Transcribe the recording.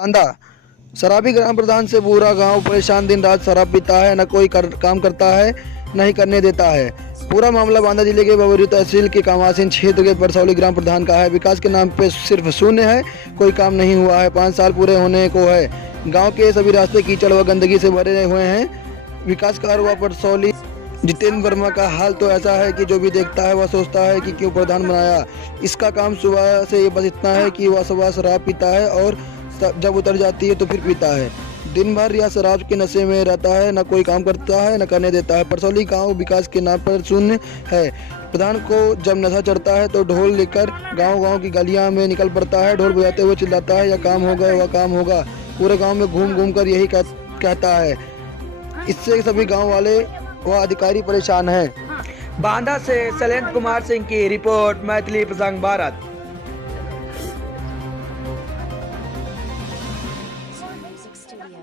बांदा शराबी ग्राम प्रधान से पूरा गांव परेशान, दिन रात शराब पीता है, न कोई काम करता है, न ही करने देता है। पूरा मामला बांदा जिले के बबरी तहसील के कामासीन क्षेत्र के परसौली ग्राम प्रधान का है। विकास के नाम पे सिर्फ शून्य है, कोई काम नहीं हुआ है। 5 साल पूरे होने को है। गांव के सभी रास्ते कीचड़ व गंदगी से भरे हुए हैं। विकासकार हुआ परसौली जितेंद्र वर्मा का हाल तो ऐसा है कि जो भी देखता है वह सोचता है कि क्यों प्रधान बनाया। इसका काम सुबह से बस इतना है कि वह सुबह शराब पीता है और जब उतर जाती है तो फिर पीता है। दिन भर या शराब के नशे में रहता है, न कोई काम करता है, न करने देता है। परसौली गांव विकास के नाम पर शून्य है। प्रधान को जब नशा चढ़ता है तो ढोल लेकर गांव-गांव की गलियां में निकल पड़ता है। ढोल बजाते हुए चिल्लाता है, यह काम होगा, वह काम होगा। पूरे गांव में घूम घूम कर यही कहता है। इससे सभी गांव वाले व अधिकारी परेशान हैं। बांदा से शैलेंद्र कुमार सिंह की रिपोर्ट, मैथिली प्रसंग भारत। Music Studio.